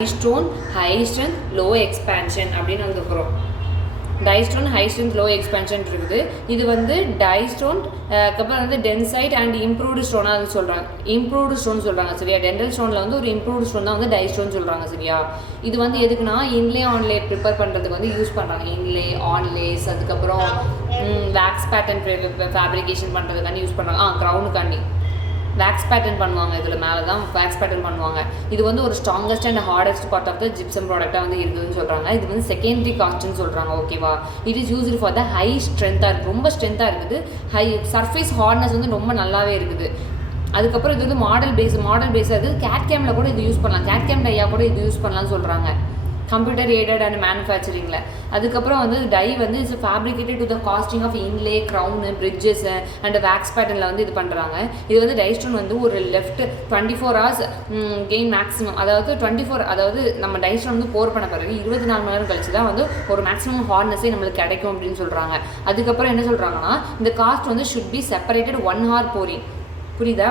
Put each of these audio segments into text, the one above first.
Stone high strength low expansion அப்படின்னு அதுக்கப்புறம் டைஸ்டோன் high strength low எக்ஸ்பென்ஷன் இருக்குது. இது வந்து டைஸ்டோன் அப்புறம் வந்து டென்சைட் அண்ட் இம்ப்ரூவ்டு ஸ்டோனாக அது சொல்கிறாங்க. இம்ப்ரூவ்டு ஸ்டோன் சொல்கிறாங்க சரியா. டென்டல் ஸ்டோனில் வந்து ஒரு இம்ப்ரூவ்டு ஸ்டோன் தான் வந்து டைஸ்டோன் சொல்கிறாங்க சரியா. இது வந்து எதுக்குன்னா இன்லே ஆன்லே ப்ரிப்பேர் பண்ணுறதுக்கு வந்து யூஸ் பண்ணுறாங்க. இன்லே ஆன்லேஸ் அதுக்கப்புறம் வேக்ஸ் பேட்டர்ன் ஃபேப்ரிகேஷன் பண்ணுறதுக்காண்டி யூஸ் பண்ணுறாங்க. க்ரௌனுக்காண்டி வேக்ஸ் பேட்டர்ன் பண்ணுவாங்க. இதில் மேலே தான் வேக்ஸ் பேட்டர்ன் பண்ணுவாங்க. இது வந்து ஒரு strongest and hardest part of the gypsum ப்ராடக்டாக வந்து இருக்குதுன்னு சொல்கிறாங்க. இது வந்து செகண்டரி காஸ்ட்னு சொல்கிறாங்க ஓகேவா. It is used for the high ஸ்ட்ரென்த்தாக இருக்குது, ரொம்ப ஸ்ட்ரென்த்தாக இருக்குது. ஹை சர்ஃபேஸ் ஹார்ட்னஸ் வந்து ரொம்ப நல்லாவே இருக்குது. அதுக்கப்புறம் இது வந்து மாடல் பேஸ் அது கேட்கேமில் கூட இது யூஸ் பண்ணலாம். கேட்கேம் டையா கூட இது யூஸ் பண்ணலாம்னு சொல்கிறாங்க கம்ப்யூட்டர் எய்டட் அண்ட் மேனுஃபேக்சரிங்கில். அதுக்கப்புறம் வந்து டை வந்து it's fabricated to the casting of inlay crown bridges and wax பேட்டர்னில் வந்து இது பண்ணுறாங்க. இது வந்து டைஸ்டோன் வந்து ஒரு லெஃப்ட் 24 hours கெயின் மேக்ஸிமம், அதாவது நம்ம டைஸ்டோன் வந்து போர் பண்ண பிறகு 24 மணி நேரம் கழிச்சு தான் வந்து ஒரு மேக்ஸிமம் ஹார்ட்னஸே நம்மளுக்கு கிடைக்கும் அப்படின்னு சொல்கிறாங்க. அதுக்கப்புறம் என்ன சொல்கிறாங்கன்னா இந்த காஸ்ட் வந்து should be separated 1 hour boring. புரியுதா?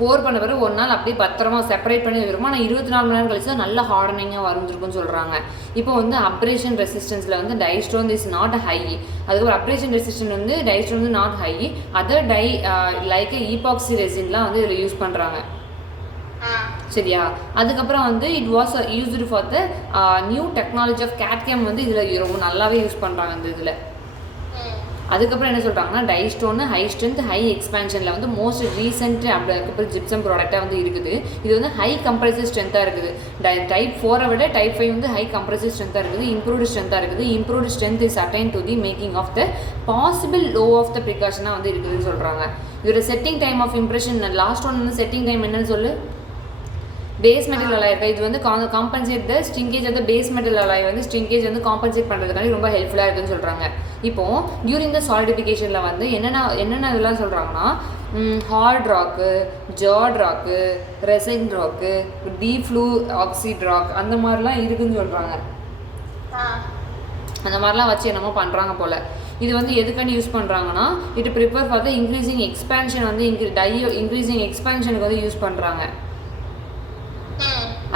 போர் பண்ண பிறகு 1 நாள் அப்படியே பத்திரமா செப்பரேட் பண்ணி வைக்கிறோம். ஆனால் 24 மணி நேரம் கழிச்சு தான் நல்ல ஹார்டனிங்காக வரும்னு சொல்கிறாங்க. இப்போ வந்து அப்ரேஷன் ரெசிஸ்டன்ஸில் வந்து டைஸ்டோன் இஸ் நாட் ஹை. அதுக்கப்புறம் அப்ரேஷன் ரெசிஸ்டன்ஸ் வந்து டைஸ்டோன் வந்து not high. Other dye like epoxy ரெசின்லாம் வந்து இதில் யூஸ் பண்ணுறாங்க சரியா. அதுக்கப்புறம் வந்து it was used for the new technology of கேட்கேம் வந்து இதில் ரொம்ப நல்லாவே யூஸ் பண்ணுறாங்க இந்த இதில். அதுக்கப்புறம் என்ன சொல்கிறாங்கன்னா டைஸ்டோன் ஹை ஸ்ட்ரென்த் ஹை எக்ஸ்பேன்ஷனில் வந்து மோஸ்ட் ரீசெண்ட் அதுக்கப்புறம் ஜிப்சம் ப்ராடக்டாக வந்து இருக்குது. இது வந்து ஹை கம்ப்ரசிவ் ஸ்ட்ரென்த்தாக இருக்குது. டைப் 4 விட டைப் 5 வந்து ஹை கம்ப்ரசிவ் ஸ்ட்ரென்த்தாக இருக்குது. இம்ப்ரூவ்டு ஸ்ட்ரென்த்தாக இருக்குது. Improved strength is attain to the making of the possible low of the ப்ரிகாஷனாக வந்து இருக்குதுன்னு சொல்கிறாங்க. இதோட setting time of impression last one வந்து செட்டிங் டைம் என்னன்னு சொல்லு. பேஸ் மெட்டல் அலாய் இருக்கா, இது வந்து காம்பன்சேட் த ஸ்ட்ரிங்கேஜ் அந்த பேஸ் மெட்டல் அலாய் வந்து ஸ்ட்ரிங்கேஜ் வந்து காம்பன்சேட் பண்ணுறதுக்காண்டி ரொம்ப ஹெல்ப்ஃபுல்லாக இருக்குன்னு சொல்கிறாங்க. இப்போது டியூரிங் த சாலிடிஃபிகேஷனில் வந்து என்னென்ன இதெல்லாம் சொல்கிறாங்கன்னா ஹார்ட் ராக்கு, ஜார்ட் ராக்கு, ரெசின் ராக்கு, டீஃப்ளூ ஆக்சிட் ராக் அந்த மாதிரிலாம் இருக்குதுன்னு சொல்கிறாங்க. அந்த மாதிரிலாம் வச்சு என்னமோ பண்ணுறாங்க போல். இது வந்து எதுக்காண்டி யூஸ் பண்ணுறாங்கன்னா it prepare for the increasing expansion வந்து இன்க்ரீசிங் எக்ஸ்பேன்ஷனுக்கு வந்து யூஸ் பண்ணுறாங்க.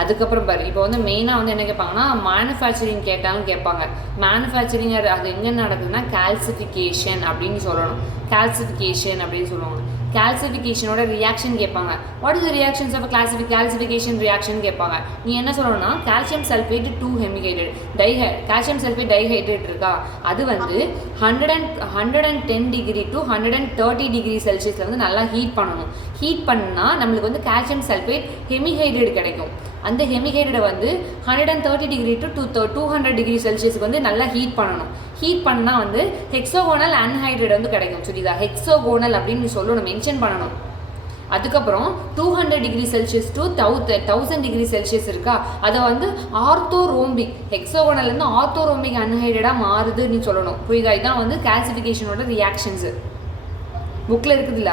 அதுக்கப்புறம் பாரு இப்போ வந்து மெயினாக வந்து என்ன கேட்பாங்கன்னா மேனுஃபேக்சரிங் கேட்டாலும் கேட்பாங்க. மேனுஃபேக்சரிங் அது எங்கே நடக்குதுன்னா கால்சிஃபிகேஷன் அப்படின்னு சொல்லணும். கால்சிஃபிகேஷன் அப்படின்னு சொல்லுவாங்க. கால்சிஃபிகேஷனோட ரியாக்ஷன் கேட்பாங்க. What is the reactions of calcification reaction கேட்பாங்க. நீ என்ன சொல்லணும்னா calcium sulphate 2 hemihydrate calcium sulphate dihydrate இருக்கா, அது வந்து 110 டிகிரி டு 130 டிகிரி செல்சியஸில் வந்து நல்லா ஹீட் பண்ணணும். ஹீட் பண்ணால் நம்மளுக்கு வந்து கால்சியம் சல்ஃபேட் ஹெமிஹைட்ரேட் கிடைக்கும். அந்த ஹெமிஹைட்ரேட்டை வந்து 130 டிகிரி டு 200 டிகிரி செல்சியஸுக்கு வந்து நல்லா ஹீட் பண்ணணும். ஹீட் பண்ணால் வந்து ஹெக்ஸோகோனல் அன்ஹைட்ரேட் வந்து கிடைக்கும் சரிதா. ஹெக்ஸோகோனல் அப்படின்னு சொல்லணும், மென்ஷன் பண்ணணும். அதுக்கப்புறம் 200 degree Celsius to 1000 degree Celsius இருக்கா, அதை வந்து ஆர்த்தோரோம்பிக் ஹெக்ஸோகோனல்லேருந்து ஆர்த்தோரோம்பிக் அன்ஹைட்ரேட்டாக மாறுதுன்னு சொல்லணும். புரியுதா? இதுதான் வந்து கால்சிஃபிகேஷனோட ரியாக்ஷன்ஸு புக்கில் இருக்குதுல்ல.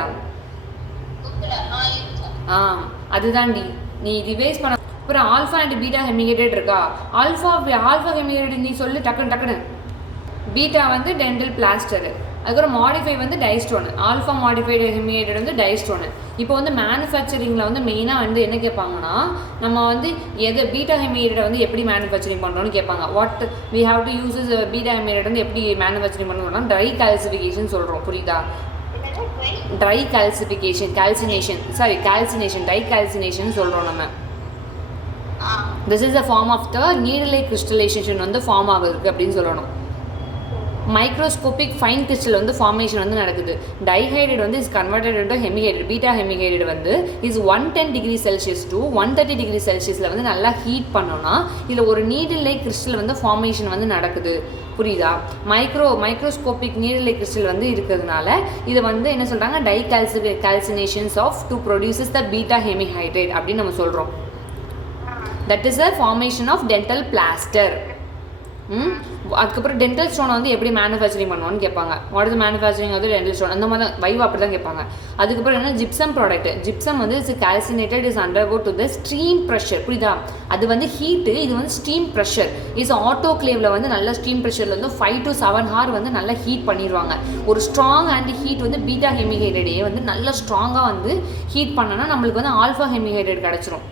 அதுதான்டி நீ ரிவைஸ் பண்ண. அப்புறம் ஆல்ஃபா அண்ட் பீட்டா ஹெமிஹைட்ரேட் இருக்கா, ஆல்ஃபா ஹெமிஹைட்ரேட் நீ சொல்லு டக்குன்னு. பீட்டா வந்து டென்டல் பிளாஸ்டரு, அதுக்கப்புறம் மாடிஃபை வந்து டைஸ்டோனு. ஆல்ஃபா மாடிஃபைடு ஹெமிஹைட்ரேட் வந்து டைஸ்டோனு. இப்போ வந்து மேனுஃபேக்சரிங்கில் வந்து மெயினாக வந்து என்ன கேட்பாங்கன்னா நம்ம வந்து பீட்டா ஹெமிஹைட்ரேட்டை வந்து எப்படி மேனுஃபேக்சரிங் பண்ணுறோன்னு கேட்பாங்க. What we have to use beta hemihydrate வந்து எப்படி மேனுஃபேக்சரிங் பண்ணுறோம்னா ட்ரை கால்சிஃபிகேஷன் சொல்கிறோம். புரியுதா? Dry calcification calcination dry calcination சொல்கிறோம் நம்ம. This is the form of the நீடலை கிறிஸ்டலைசேஷன் வந்து ஃபார்ம் ஆகுது அப்படின்னு சொல்லணும். மைக்ரோஸ்கோபிக் ஃபைன் கிறிஸ்டல் வந்து ஃபார்மேஷன் வந்து நடக்குது. டைஹைட்ரேட் வந்து is converted into hemihydrate. Beta hemihydrate வந்து is 110 degree Celsius to 130 degree செல்சியஸில் வந்து நல்லா ஹீட் பண்ணோன்னா இதில் ஒரு நீடலை கிறிஸ்டல் வந்து ஃபார்மேஷன் வந்து நடக்குது. புரியுதா? மைக்ரோஸ்கோபிக் நீடலை கிறிஸ்டல் வந்து இருக்கிறதுனால இதை வந்து என்ன சொல்கிறாங்க calcinations of to produces the beta hemihydrate அப்படின்னு நம்ம சொல்கிறோம். That is a formation of dental plaster. அதுக்கப்புறம் டென்டல் ஸ்டோனை வந்து எப்படி மேனுஃபேக்சரிங் பண்ணுவோன்னு கேட்பாங்க. வாட் இஸ் மேனுஃபேக்சரிங் வந்து டென்டல் ஸ்டோன் அந்த மாதிரி தான் வைவா அப்படி தான் கேட்பாங்க. அதுக்கப்புறம் என்ன ஜிப்சம் ப்ராடக்ட். ஜிப்சம் வந்து is calcinated is undergo to the stream pressure. புரியுதா? அது வந்து ஹீட்டு, இது வந்து ஸ்டீம் ப்ரெஷர். இஸ் ஆட்டோக்ளேவில் வந்து நல்ல ஸ்டீம் ப்ரெஷரில் வந்து 5 to 7 hours வந்து நல்லா ஹீட் பண்ணிடுவாங்க. ஒரு ஸ்ட்ராங் அண்ட் ஹீட் வந்து பீட்டா ஹெமிஹைட்ரேட்டையே வந்து நல்லா ஸ்ட்ராங்காக வந்து ஹீட் பண்ணோன்னா நம்மளுக்கு வந்து ஆல்ஃபா ஹெமிஹைட்ரேட் கிடச்சிரும்.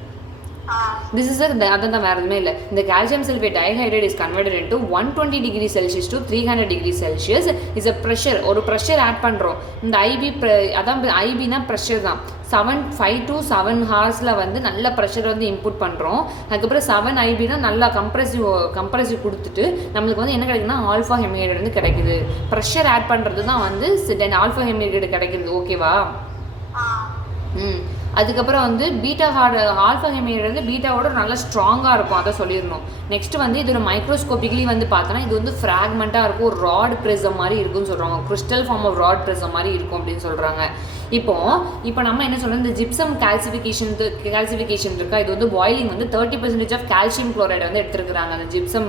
This is அதான் வேறு எதுவுமே இல்லை. இந்த calcium sulphate dihydrate is converted into 120 degree Celsius to 300 degree Celsius is a pressure. ஒரு ப்ரெஷர் ஆட் பண்ணுறோம். இந்த அதான் ஐபினா ப்ரெஷர் தான். 5 to 7 ஹார்ஸில் வந்து நல்ல ப்ரெஷர் வந்து இன்புட் பண்ணுறோம். அதுக்கப்புறம் 7 ஐபினா நல்லா கம்ப்ரெசிவ் கொடுத்துட்டு நம்மளுக்கு வந்து என்ன கிடைக்குன்னா ஆல்ஃபா ஹெமிஹைட்ரேட் வந்து கிடைக்குது. ப்ரெஷர் ஆட் பண்ணுறது தான் வந்து ஆல்ஃபா ஹெமிஹைட்ரேட் கிடைக்குது. ஓகேவா? அதுக்கப்புறம் வந்து ஆல்ஃபா ஹெமிஹைட்ரேட் வந்து பீட்டாவோட நல்லா ஸ்ட்ராங்காக இருக்கும். அதை சொல்லிடணும். நெக்ஸ்ட் வந்து இது ஒரு மைக்ரோஸ்கோபிக்லி வந்து பார்த்தோன்னா இது வந்து ஃப்ராக்மெண்ட்டாக இருக்கும். ஒரு ராட் ப்ரிசம் மாதிரி இருக்குன்னு சொல்கிறாங்க. Crystal form of rod prism மாதிரி இருக்கும் அப்படின்னு சொல்கிறாங்க. இப்போ நம்ம என்ன சொல்கிறோம், இந்த ஜிப்சம் கால்சிஃபிகேஷன் இருக்கா, இது வந்து பாயிலிங் வந்து 30% ஆஃப் கால்சியம் குளோரைடு வந்து எடுத்துருக்குறாங்க. அந்த ஜிப்சம்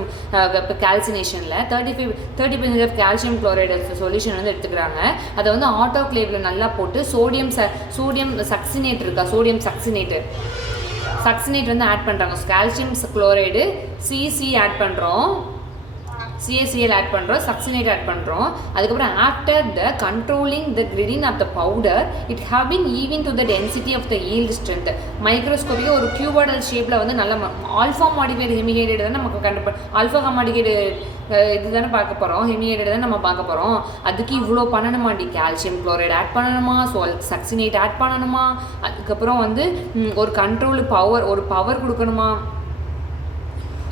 கால்சினேஷனில் 30% ஆஃப் கால்சியம் குளோரைடு சொல்யூஷன் வந்து எடுத்துக்கிறாங்க. அதை வந்து ஆட்டோக்ளேவில் நல்லா போட்டு சோடியம் சக்சினேட் இருக்கா, சோடியம் சக்சினேட் வந்து ஆட் பண்ணுறாங்க. கால்சியம் குளோரைடு சிசி ஆட் பண்ணுறோம், CaCl ஆட் பண்ணுறோம், சக்சினேட் ஆட் பண்ணுறோம். அதுக்கப்புறம் after the controlling the grinding of the powder it have been even to the density of the yield strength. மைக்ரோஸ்கோப்பிக்காக ஒரு cuboidal ஷேப்பில் வந்து நல்ல ஆல்ஃபா மாடிஃபைடு ஹெமிஹைட்ரேட் தான் நமக்கு ஆல்ஃபா மாடிஃபைடு இது தானே பார்க்க போகிறோம், ஹெமிஹைட்ரேட் தான் நம்ம பார்க்க போகிறோம். அதுக்கு இவ்வளோ பண்ணணுமாண்டி, கால்சியம் குளோரைடு ஆட் பண்ணணுமா, சக்சினேட் ஆட் பண்ணணுமா, அதுக்கப்புறம் வந்து ஒரு பவர் கொடுக்கணுமா,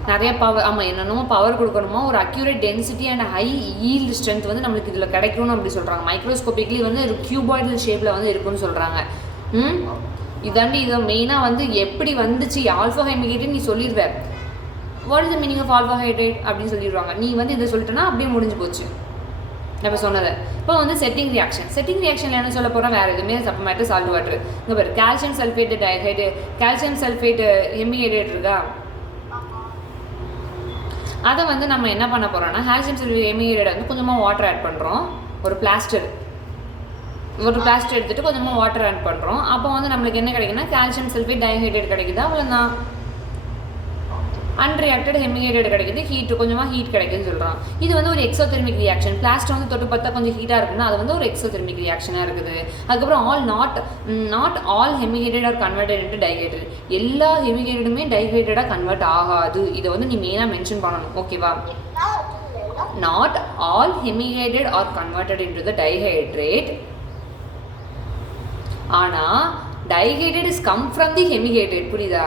நிறைய பவர், ஆமாம் என்னென்னமோ பவர் கொடுக்கணுமா, ஒரு accurate density and high yield strength வந்து நம்மளுக்கு இதில் கிடைக்கணும் அப்படி சொல்கிறாங்க. மைக்ரோஸ்கோபிக்லி வந்து ஒரு கியூபாய்டல் ஷேப்பில் வந்து இருக்குன்னு சொல்கிறாங்க. இதாண்டி இதை மெயினாக வந்து எப்படி வந்துச்சு ஆல்ஃபா ஹெமிஹைட்ரேட் நீ சொல்லிடுவேன். What is the meaning of alpha hydrate அப்படின்னு சொல்லிடுவாங்க. நீ வந்து இதை சொல்லிட்டேன்னா அப்படியே முடிஞ்சு போச்சு நம்ம சொன்னதை. இப்போ வந்து செட்டிங் ரியாக்ஷனில் என்ன சொல்ல போகிறோம், வேறு எதுவுமே சப்பமேட்டு சால்ட் வாட்டர். இங்கே பாரு, கால்சியம் சல்ஃபேட் ஹெமிஹைட்ரேட் இருக்கா, அதை வந்து நம்ம என்ன பண்ண போகிறோம்னா கால்சியம் சல்ஃபேட் ஹெமிஹைட்ரேட் வந்து கொஞ்சமாக வாட்டர் ஆட் பண்ணுறோம். ஒரு பிளாஸ்டர் எடுத்துகிட்டு கொஞ்சமாக வாட்டர் ஆட் பண்ணுறோம். அப்போ வந்து நம்மளுக்கு என்ன கிடைக்குன்னா கால்சியம் சல்ஃபேட் டைஹைட்ரேட் கிடைக்குது. அவ்வளோதான். அன்ரியாக்டட் ஹெமிஹைட்ரேட் கிடைக்குது, கொஞ்சமாக ஹீட் கிடைக்குதுன்னு சொல்கிறான். இது வந்து ஒரு எக்ஸோதெர்மிக் ரியாக்ஷன். பிளாஸ்டர் வந்து தொட்டு பார்த்தா கொஞ்சம் ஹீட்டாக இருக்குன்னா அது வந்து ஒரு எக்ஸோதெர்மிக் ரியாக்ஷனாக இருக்குது. அதுக்கப்புறம் not all hemihydrate are converted into dihydrate. எல்லா ஹெமிஹைட்ரேட்டுமே டைஹைட்ரேட்டாக கன்வெர்ட் ஆகாது. இதை வந்து நீ மெயினாக மென்ஷன் பண்ணணும். ஓகேவா? Not all hemihydrate are converted into the dihydrate. ஆனால் dihydrate is come from the hemihydrate. புரியுதா?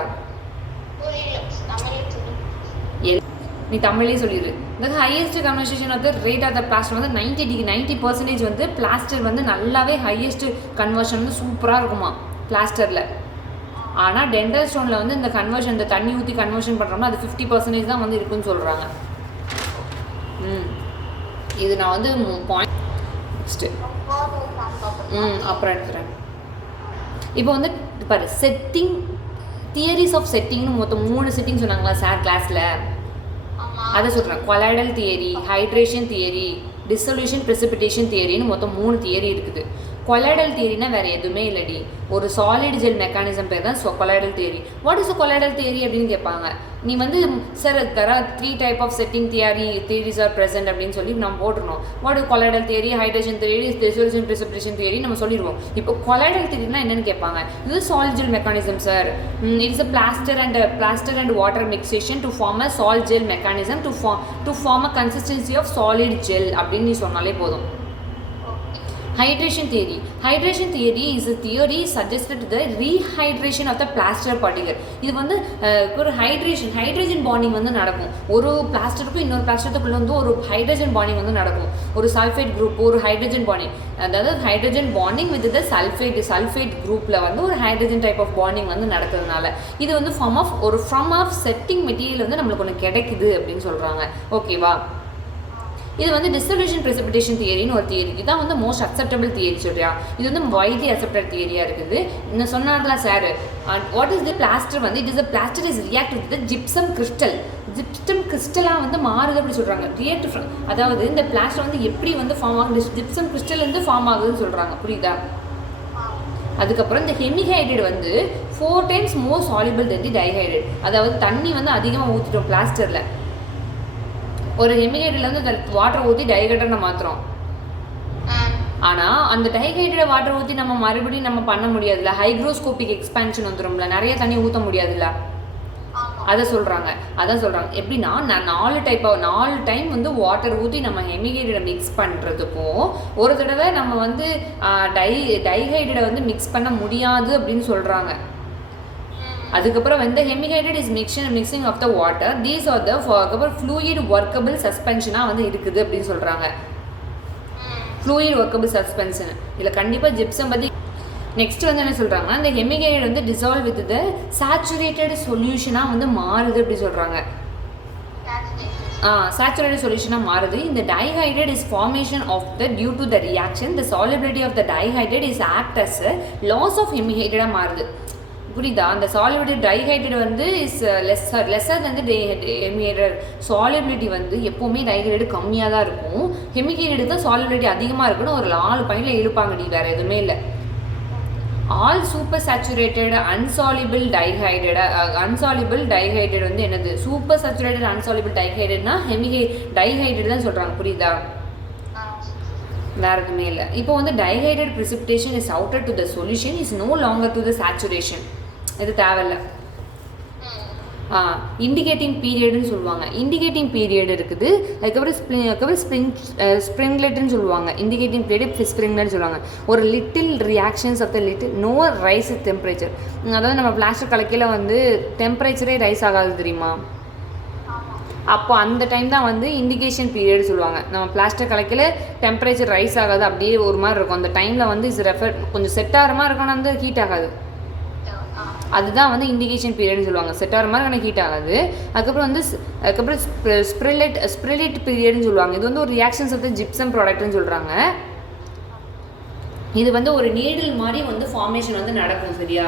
நீ தமிழ்லேயே சொல்லிடு. இந்த highest conversation of the rate of the plaster வந்து 90% வந்து பிளாஸ்டர் வந்து நல்லாவே ஹையஸ்ட் கன்வர்ஷன் வந்து சூப்பராக இருக்குமா பிளாஸ்டரில். ஆனால் டென்டல் ஸ்டோனில் வந்து இந்த கன்வர்ஷன், இந்த தண்ணி ஊற்றி கன்வர்ஷன் பண்ணுறோம்னா அது 50% தான் வந்து இருக்குன்னு சொல்கிறாங்க. இது நான் வந்து பாயிண்ட் நெக்ஸ்ட்டு அப்புறம் எடுத்துகிறேன். இப்போ வந்து பாரு, செட்டிங் தியரிஸ் ஆஃப் செட்டிங்னு மொத்தம் 3 செட்டிங் சொன்னாங்களா சார் கிளாஸில், அதை சொல்கிறேன். Colloidal theory, hydration theory, dissolution precipitation தியரின்னு மொத்தம் 3 தியரி இருக்குது. கொலாய்டல் தியரினா வேறு எதுவுமே இல்லடி, ஒரு சாலிட் ஜெல் மெக்கானிசம் பேர் தான் colloidal theory. What is colloidal theory அப்படின்னு கேட்பாங்க. நீ வந்து சார் தர 3 type of setting theories are present அப்படின்னு சொல்லி நம்ம போட்டுருணும். What is colloidal theory, hydration theory, dissolution precipitation theory நம்ம சொல்லிடுவோம். இப்போ கொலாய்டல் தியரினா என்னன்னு கேட்பாங்க. இது solid gel mechanism sir. It's a plaster and water mixation to form a salt gel mechanism to form a consistency of solid gel அப்படின்னு நீ சொன்னாலே போதும். Hydration theory is a theory suggested to the rehydration of the plaster particle. இது வந்து ஒரு hydrogen bonding வந்து நடக்கும். ஒரு பிளாஸ்டருக்கும் இன்னொரு பிளாஸ்டருக்குள்ள வந்து ஒரு ஹைட்ரஜன் பாண்டிங் வந்து நடக்கும். ஒரு சல்ஃபேட் குரூப், ஒரு ஹைட்ரஜன் பாண்டிங், அதாவது hydrogen bonding with the sulphate குரூப்பில் வந்து ஒரு ஹைட்ரஜன் டைப் ஆஃப் பாண்டிங் வந்து நடக்கிறதுனால இது வந்து ஃபார்ம் ஆஃப் செட்டிங் மெட்டீரியல் வந்து நம்மளுக்கு ஒன்று கிடைக்குது அப்படின்னு சொல்கிறாங்க. ஓகேவா? இது வந்து டிசொல்யூஷன் ப்ரெசிபிடேஷன் தியரின்னு ஒரு தியரி. இதுதான் வந்து மோஸ்ட் அக்செப்டபிள் தியரி சொல்றியா. இது வந்து வைட்லி அக்செப்டட் தியரியாக இருக்குது. இன்னும் சொன்னாங்களா sir, what is the plaster வந்து it is a plaster is react with the gypsum கிறிஸ்டலாக வந்து மாறுது அப்படி சொல்கிறாங்க. அதாவது இந்த பிளாஸ்டர் வந்து எப்படி வந்து ஃபார்ம் ஆகுது, ஜிப்சம் கிறிஸ்டல்லேருந்து ஃபார்ம் ஆகுதுன்னு சொல்கிறாங்க. புரியுதா? அதுக்கப்புறம் இந்த ஹெமிஹைட்ரேட் வந்து 4 times மோர் சாலிபிள் தென் தி டைஹைட்ரேட். அதாவது தண்ணி வந்து அதிகமாக ஊற்றிட்டோம் பிளாஸ்டரில். ஒரு ஹெமிஹைட்ரேட்ல வந்து வாட்டர் ஊற்றி டைஹைட்ரேட்டை மாற்றுறோம். ஆனால் அந்த டைஹைட்ரேட் வாட்டர் ஊற்றி நம்ம மறுபடியும் நம்ம பண்ண முடியாதுல்ல, ஹைக்ரோஸ்கோபிக் எக்ஸ்பேன்ஷன் வந்துடும்ல, நிறைய தண்ணி ஊற்ற முடியாதுல்ல. அதை சொல்கிறாங்க. அதான் சொல்கிறாங்க எப்படின்னா, நான் 4 டைம் வந்து வாட்டர் ஊற்றி நம்ம ஹெமிகேட்டடை மிக்ஸ் பண்ணுறதுக்கும் ஒரு தடவை நம்ம வந்து டைஹைட்ரேட்டை வந்து மிக்ஸ் பண்ண முடியாது அப்படின்னு சொல்கிறாங்க. அதுக்கப்புறம் வந்து hemihydrate is mixing of the water, these are the fluid workable சஸ்பென்ஷனாக வந்து இருக்குது அப்படின்னு சொல்கிறாங்க. ஃப்ளூயிட் ஒர்க்கபிள் சஸ்பென்ஷன் இதில் கண்டிப்பாக ஜிப்சம் பற்றி நெக்ஸ்ட் வந்து என்ன சொல்கிறாங்கன்னா, இந்த ஹெமிகேட்டட் வந்து டிசால்வ் வித் த சேச்சுரேட்டட் சொல்யூஷனாக வந்து மாறுது அப்படி சொல்கிறாங்க. சேச்சுரேட்டட் சொல்யூஷனாக மாறுது. இந்த dihydrate is formation of the due to the reaction the solubility of the dihydrate is act as loss of ஹெமிகேட்டடாக மாறுது. புரியுதா? அந்த சாலிபிலிட்டி டைஹைட்ரேட் வந்து இஸ் லெஸ்ஸர் வந்து ஹெமிகேட்டட். சாலிபிலிட்டி வந்து எப்போவுமே டைஹைட்ரேட் கம்மியாக தான் இருக்கும், ஹெமிகேட்டட் தான் சாலிபிலிட்டி அதிகமாக இருக்குன்னு ஒரு 4 பாயிண்டில் இழுப்பாங்கடி, வேறு எதுவுமே இல்லை. All super saturated insoluble dihydrate வந்து என்னது? சூப்பர் சேச்சுரேட்டட் அன்சாலிபிள் டைஹைட்ரேட்னா டைஹைட்ரேட் தான் சொல்கிறாங்க. புரியுதா? வேறு எதுவுமே இல்லை. இப்போ வந்து dihydrate precipitation is outer to the solution is no longer to the saturation. இது தேவையில்லை. இண்டிகேட்டிங் பீரியட்னு சொல்லுவாங்க. இண்டிகேட்டிங் பீரியட் இருக்குது. அதுக்கப்புறம் ஸ்ப்ரிங்லெட்னு சொல்லுவாங்க. இண்டிகேட்டிங் பீரியட் ஸ்ப்ரிங்லெட்னு சொல்லுவாங்க. ஒரு little reactions of the little no rise temperature. அதாவது நம்ம பிளாஸ்டிக் கலக்கையில் வந்து டெம்பரேச்சரே ரைஸ் ஆகாது தெரியுமா? அப்போ அந்த டைம் தான் வந்து இண்டிகேஷன் பீரியட் சொல்லுவாங்க. நம்ம பிளாஸ்டிக் கலக்கையில் டெம்பரேச்சர் ரைஸ் ஆகாது, அப்படியே ஒரு மாதிரி இருக்கும். அந்த டைமில் வந்து கொஞ்சம் செட் ஆகிற மாதிரி இருக்கணும், வந்து ஹீட் ஆகாது. அதுதான் வந்து இண்டிகேஷன் பீரியட்னு சொல்லுவாங்க. செட் ஆகிற மாதிரி ஆனால் ஹீட் ஆகாது. அதுக்கப்புறம் ஸ்ப்ரிலிட் பீரியட்னு சொல்லுவாங்க. இது வந்து ஒரு ரியாக்ஷன்ஸ் ஆஃப் த ஜிப்சம் ப்ராடக்ட்னு சொல்கிறாங்க. இது வந்து ஒரு நீடில் மாதிரி வந்து ஃபார்மேஷன் வந்து நடக்கும். சரியா?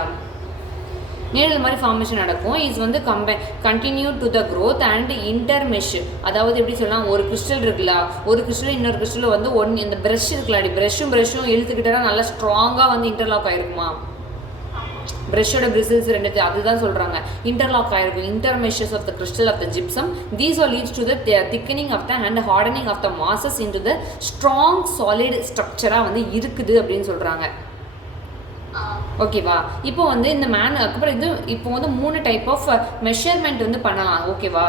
நீடில் மாதிரி ஃபார்மேஷன் நடக்கும். இது வந்து continue to the growth and intermesh. அதாவது எப்படி சொல்லலாம், ஒரு கிறிஸ்டல் இருக்குல்ல, ஒரு கிறிஸ்டல் இன்னொரு கிறிஸ்டல் வந்து இந்த ப்ரஷ் இருக்குல்ல, ப்ரஷ்ஷும் இழுத்துக்கிட்டா நல்லா ஸ்ட்ராங்காக வந்து இன்டர்லாக் ஆகிருக்குமா? ப்ரஷ்ஷோட பிரிசில்ஸ் ரெண்டு, அதுதான் சொல்கிறாங்க இன்டர்லாக் ஆகிருக்கும். Intermeshes of the crystal of the gypsum these are leads to the thickening of the and hardening of the masses in to the strong solid ஸ்ட்ரக்சராக வந்து இருக்குது அப்படின்னு சொல்கிறாங்க. ஓகேவா? இப்போ வந்து இந்த அப்புறம் இது இப்போ வந்து 3 டைப் ஆஃப் மெஷர்மெண்ட் வந்து பண்ணலாம். ஓகேவா?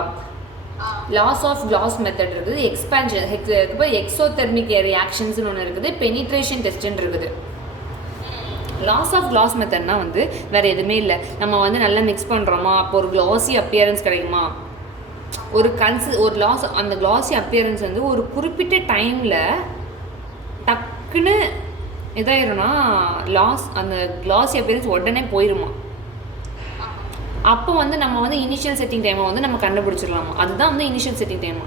லாஸ் ஆஃப் கிளாஸ் மெத்தட் இருக்குது, எக்ஸ்பேன்ஷன், எக்ஸோதெர்மிக் ரியாக்ஷன்ஸ்னு ஒன்று இருக்குது, பெனிட்ரேஷன் டெஸ்ட்னு இருக்குது. லாஸ் ஆஃப் கிளாஸ் மெத்தட்னா வந்து வேறு எதுவுமே இல்லை. நம்ம வந்து நல்லா மிக்ஸ் பண்ணுறோமா, அப்போ ஒரு கிளாஸி அப்பியரன்ஸ் கிடைக்குமா? ஒரு லாஸ், அந்த கிளாஸி அப்பியரன்ஸ் வந்து ஒரு குறிப்பிட்ட டைமில் டக்குன்னு இதாயிரும்னா அந்த கிளாஸி அப்பியரன்ஸ் உடனே போயிருமா? அப்போ வந்து நம்ம வந்து இனிஷியல் செட்டிங் டைமை வந்து நம்ம கண்டுபிடிச்சிடலாமா? அதுதான் வந்து இனிஷியல் செட்டிங் டைமா.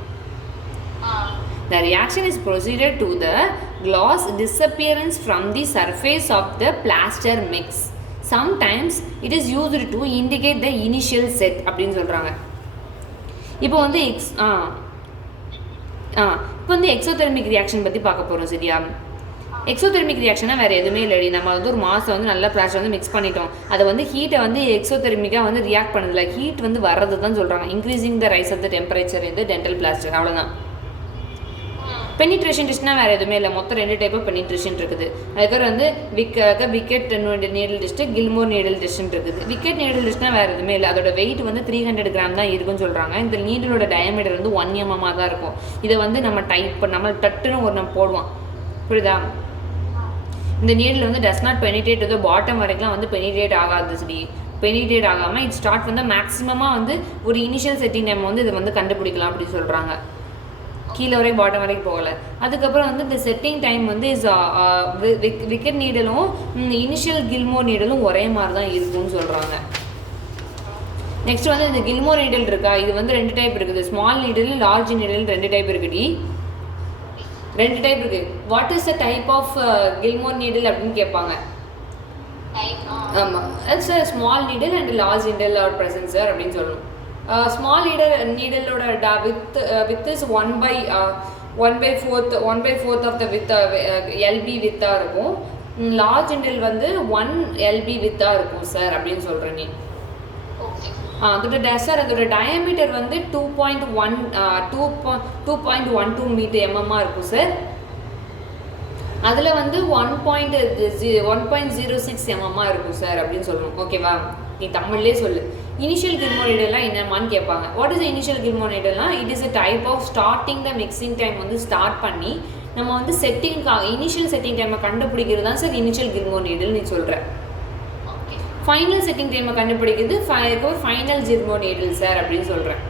The reaction is proceeded to the gloss disappearance from the surface of the plaster mix. Sometimes it is used to indicate the initial set அப்படின்னு சொல்கிறாங்க. இப்போ வந்து இப்போ வந்து எக்ஸோதெர்மிக் ரியாக்ஷன் பற்றி பார்க்க போகிறோம். சரியா? எக்ஸோதெர்மிக் ரியாக்ஷனாக வேறு எதுவுமே இல்லடி. நம்ம வந்து ஒரு மாசை வந்து நல்லா பிளாஸ்டர் வந்து மிக்ஸ் பண்ணிட்டோம், அதை வந்து ஹீட்டை வந்து எக்ஸோதெர்மிக்காக வந்து ரியாக்ட் பண்ணதில்ல, ஹீட் வந்து வர்றது தான் சொல்கிறாங்க. Increasing the rise of the temperature இந்த டென்டல் பிளாஸ்டர், அவ்வளோதான். பெனிட்ரேஷன் டெஸ்ட்னா வேறு எதுவுமே இல்லை. மொத்தம் 2 டைப் ஆஃப் பெனிட்ரேஷன் இருக்குது. அதுக்கப்புறம் வந்து விக்கெட் நீடல் டெஸ்ட்டு, கில்மோர் நீடல் டெஸ்ட்னு இருக்குது. விக்கெட் நீடல் டெஸ்ட்னா வேறு எதுவுமே இல்லை. அதோட வெயிட் வந்து 300 கிராம் தான் இருக்குன்னு சொல்கிறாங்க. இந்த நீடலோட டயமீட்டர் வந்து 1 mm தான் இருக்கும். இதை வந்து நம்ம டட்டுன்னு நம்ம போடுவோம். புரியுதா? இந்த நீடில் வந்து does not penetrate to the bottom வரைக்கும் வந்து பெனிட்ரேட் ஆகாது. சரி, பெனிட்ரேட் ஆகாமல் இது ஸ்டார்ட் வந்து மேக்ஸிமமாக வந்து ஒரு இனிஷியல் செட்டிங் டைம் வந்து இதை வந்து கண்டுபிடிக்கலாம் அப்படின்னு சொல்கிறாங்க. கீழே வரைக்கும் பாட்டம் வரைக்கும் போகலை. அதுக்கப்புறம் வந்து இந்த செட்டிங் டைம் வந்து விக்கெட் நீடலும் இனிஷியல் கில்மோர் நீடலும் ஒரே மாதிரி தான் இருக்குன்னு சொல்கிறாங்க. நெக்ஸ்ட் வந்து இந்த கில்மோர் நீடல் இருக்கா, இது வந்து 2 டைப் இருக்குது. Small needle, large needle 2 type இருக்குடி. 2 டைப் இருக்குது. What is the type of Gillmore needle அப்படின்னு கேட்பாங்க. ஆமாம், it's small needle and large needle are present sir அப்படின்னு சொல்லணும். ஸ்மால் நீடலோட width is 1/4 of the width LB வித்தாக இருக்கும். லார்ஜ் நீடல் வந்து 1 LB வித்தாக இருக்கும் சார் அப்படின்னு சொல்கிறேன் நீ. அதோட டயமீட்டர் வந்து 2.12 மீட்டர் mm இருக்கும் சார். அதில் வந்து 1.06 mm இருக்கும் சார் அப்படின்னு சொல்லணும். ஓகேவா? நீ தமிழ்லேயே சொல்லு. இனிஷியல் கில்மோனிடெல்லாம் என்னமான்னு கேட்பாங்க. வாட் இஸ் இனிஷியல் கில்மோனிடெல்லாம்? It is a type of starting the mixing time வந்து ஸ்டார்ட் பண்ணி நம்ம வந்து செட்டிங்காக இனிஷியல் செட்டிங் டைமை கண்டுபிடிக்கிறது தான் சார் இனிஷியல் கில்மோனிடல் நீ சொல்கிற. ஃபைனல் செட்டிங் டைமை கண்டுபிடிக்கிறது ஃபைனல் கில்மோனிடல் சார் அப்படின்னு சொல்கிறேன்.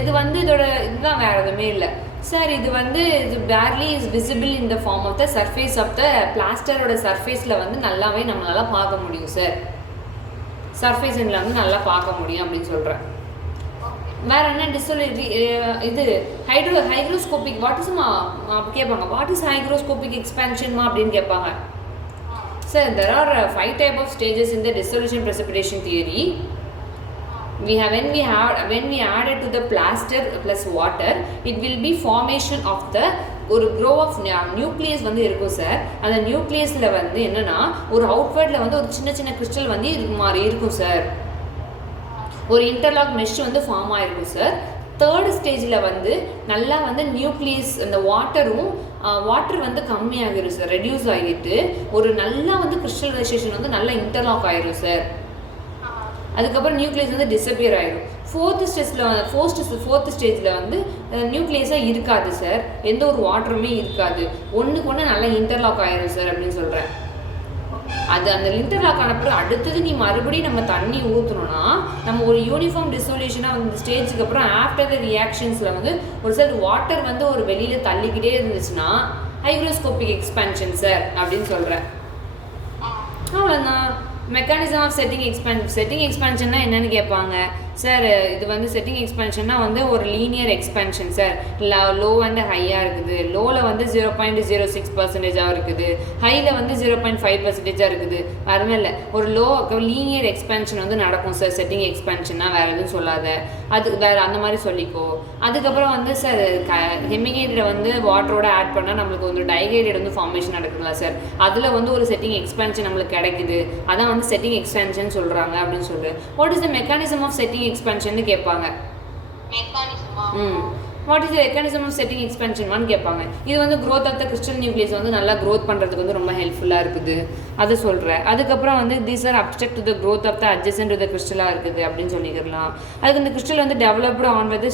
இது வந்து இதோட இதுதான் வேறு எதுவுமே இல்லை சார். இது வந்து இது barely is visible in the form of the surface of the பிளாஸ்டரோட சர்ஃபேஸில் வந்து நல்லாவே நம்மளால் பார்க்க முடியும் சார். சர்ஃபேஸ் எண்ணில் வந்து நல்லா பார்க்க முடியும் அப்படின்னு சொல்கிறேன். வேறு என்ன இது ஹைக்ரோஸ்கோபிக் வாட் இஸ் கேட்பாங்க. வாட் இஸ் ஹைக்ரோஸ்கோபிக் எக்ஸ்பேன்ஷன்மா அப்படின்னு கேட்பாங்க. Sir there are 5 type of stages in the dissolution precipitation theory. When we add it to the plaster plus water, it will be formation of the ஒரு grow of nucleus வந்து இருக்கும் sir. அந்த நியூக்ளியஸில் வந்து என்னென்னா ஒரு அவுட்வர்டில் வந்து ஒரு சின்ன சின்ன கிறிஸ்டல் வந்து இது மாதிரி இருக்கும் சார். ஒரு இன்டர்லாக் மெஷ் வந்து ஃபார்ம் ஆகிருக்கும் சார். தேர்ட் ஸ்டேஜில் வந்து நல்லா வந்து நியூக்ளியஸ் அந்த வாட்டர் வந்து கம்மியாகிடும் சார். ரெடியூஸ் ஆகிட்டு ஒரு நல்லா வந்து கிறிஸ்டலைசேஷன் வந்து நல்லா இன்டர்லாக் ஆகிடும் சார். அதுக்கப்புறம் நியூக்ளியஸ் வந்து டிஸப்பியர் ஆகிடும். ஃபோர்த் ஸ்டேஜில் வந்து நியூக்ளியஸாக இருக்காது சார். எந்த ஒரு வாட்டருமே இருக்காது. ஒன்றுக்கு ஒன்று நல்லா இன்டர்லாக் ஆகிடும் சார் அப்படின்னு சொல்கிறேன். அது அந்த இன்டர்லாக் ஆன பிறகு அடுத்தது நீ மறுபடியும் நம்ம தண்ணி ஊற்றணும்னா நம்ம ஒரு யூனிஃபார்ம் டிசோலியூஷனாக அந்த ஸ்டேஜுக்கு அப்புறம் ஆஃப்டர் த ரியாக்ஷன்ஸில் வந்து ஒரு சார் வாட்டர் வந்து ஒரு வெளியில் தள்ளிக்கிட்டே இருந்துச்சுன்னா ஹைக்ரோஸ்கோபிக் எக்ஸ்பேன்ஷன் சார் அப்படின்னு சொல்கிறேன். அவ்வளோதான். மெக்கானிசம் ஆஃப் செட்டிங் எக்ஸ்பேன்ஷன்னா என்னென்னு கேட்பாங்க சார். இது வந்து செட்டிங் எக்ஸ்பேன்ஷன்னா வந்து ஒரு லீனியர் எக்ஸ்பேன்ஷன் சார். லோ வந்து ஹையாக இருக்குது. லோவில் வந்து 0.06% இருக்குது. ஹையில் வந்து 0.5% இருக்குது. வரமே இல்லை. ஒரு லீனியர் எக்ஸ்பேன்ஷன் வந்து நடக்கும் சார். செட்டிங் எக்ஸ்பேன்ஷன்னா வேறு எதுவும் சொல்லாத. அது வேறு அந்த மாதிரி சொல்லிக்கோ. அதுக்கப்புறம் வந்து சார் ஹெமிகேட்டை வந்து வாட்டரோட ஆட் பண்ணால் நம்மளுக்கு வந்து டைஹைட்ரேட் வந்து ஃபார்மேஷன் நடக்குதுங்களா சார். அதில் வந்து ஒரு செட்டிங் எக்ஸ்பேன்ஷன் நம்மளுக்கு கிடைக்குது. அதான் வந்து செட்டிங் எக்ஸ்பேன்ஷன் சொல்கிறாங்க அப்படின்னு சொல்லு. What is the mechanism of setting expansion கேட்பாங்க. What is the mechanism of setting expansion கேட்பாங்க. இது வந்து growth of the crystal nucleus வந்து நல்லா க்ரோத் பண்ணுறதுக்கு வந்து ரொம்ப ஹெல்ப்ஃபுல்லாக இருக்குது. அதை சொல்கிறேன். அதுக்கப்புறம் வந்து these are affected to the growth of the adjacent to the கிறிஸ்டலாக இருக்குது அப்படின்னு சொல்லிக்கலாம். அதுக்கு இந்த கிறிஸ்டல் வந்து டெவலப்டு ஆன் வித்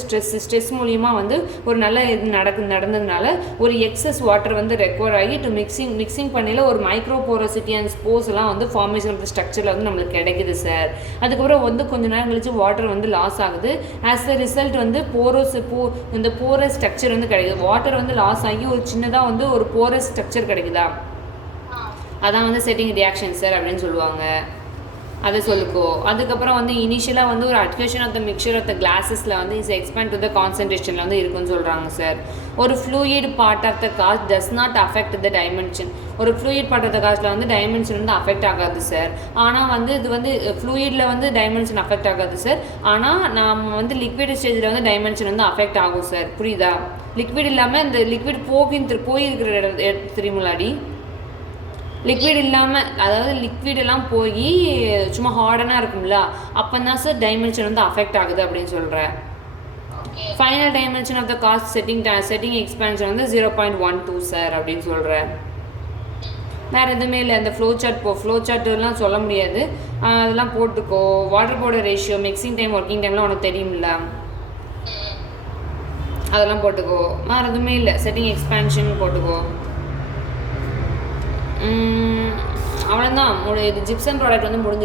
ஸ்ட்ரெஸ் மூலியமாக வந்து ஒரு நல்ல இது நடந்ததுனால ஒரு எக்ஸஸ் வாட்டர் வந்து ரெக்வயர் ஆகி டு மிக்சிங் பண்ணியில் ஒரு மைக்ரோ போரோசிட்டி அண்ட் ஸ்போர்ஸ் எல்லாம் வந்து ஃபார்மேஷன் ஆஃப் த ஸ்ட்ரக்சரில் வந்து நம்மளுக்கு கிடைக்குது சார். அதுக்கப்புறம் வந்து கொஞ்ச நேரம் கழிச்சு வாட்டர் வந்து லாஸ் ஆகுது. ஆஸ் த ரிசல்ட் வந்து இந்த போரஸ் ஸ்ட்ரக்சர் வந்து கிடைக்குது. வாட்டர் வந்து லாஸ் ஆகி ஒரு சின்னதாக வந்து ஒரு போரஸ் ஸ்ட்ரக்சர் கிடைக்குதா. அதான் வந்து செட்டிங் ரியாக்ஷன் சார் அப்படின்னு சொல்லுவாங்க. அதை சொல்லிக்கோ. அதுக்கப்புறம் வந்து இனிஷியலாக வந்து ஒரு addition of the mixture of the கிளாஸஸில் வந்து இஸ் எக்ஸ்பேண்ட் டு த கான்சன்ட்ரேஷனில் வந்து இருக்குன்னு சொல்கிறாங்க சார். ஒரு fluid part of the cast does not affect the dimension. ஒரு ஃப்ளூயிட் பார்ட் ஆஃப் த காஸ்ட்டில் வந்து டைமென்ஷன் வந்து அஃபெக்ட் ஆகாது சார். ஆனால் வந்து இது வந்து ஃப்ளூயிடில் வந்து டைமென்ஷன் அஃபெக்ட் ஆகாது சார். ஆனால் நம்ம வந்து லிக்விட் ஸ்டேஜில் வந்து டைமென்ஷன் வந்து அஃபெக்ட் ஆகும் சார். புரியுதா? லிக்விட் இல்லாமல் இந்த லிக்விட் போயிருக்கிற தெரியுமுலாடி. லிக்விட் இல்லாமல் அதாவது லிக்விடெல்லாம் போய் சும்மா ஹார்டனாக இருக்கும்ல அப்போ தான் சார் டைமென்ஷன் வந்து அஃபெக்ட் ஆகுது அப்படின்னு சொல்கிறேன். Final dimension of the cast setting expansion வந்து 0.12 சார் அப்படின்னு சொல்கிறேன். வேறு எதுவுமே இல்லை. இந்த ஃப்ளோ சார்ட்லாம் சொல்ல முடியாது. அதெல்லாம் போட்டுக்கோ. Water powder ratio, mixing time, working டைம்லாம் உனக்கு தெரியும்ல, அதெல்லாம் போட்டுக்கோ. வேறு எதுவுமே இல்லை. செட்டிங் எக்ஸ்பேன்ஷன் போட்டுக்கோ. அவ்வளோதான். இது ஜிப்சம் ப்ராடக்ட் வந்து முடிஞ்சு.